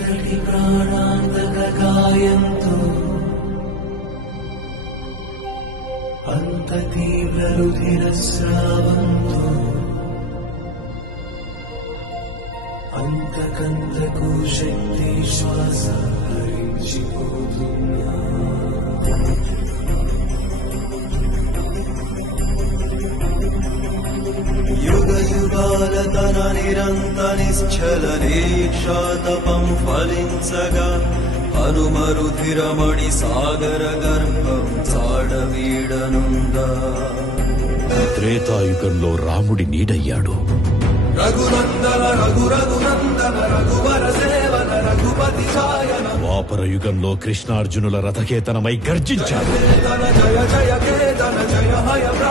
ఎంతటి ప్రాణాంతక గాయంతో అంత తీవ్ర రుధిర స్రావంతో అంతకంతకు శక్తి శ్వాస హరించిపోతున్నా యుగ యుగాల తన నిరంత నిశ్చల దీక్షాతపం ఫలించగా హనుమరుధిరమణి సాగర గర్భం చాడవీడనుందా త్రేతాయుగంలో రాముడి నీడయ్యాడు. రఘునందన రఘునందన రఘువర సేవన రఘుపతి ఛాయన ద్వాపర యుగంలో కృష్ణార్జునుల రథకేతనమై గర్జించాడు. జయ జయ కేతన జయ హయ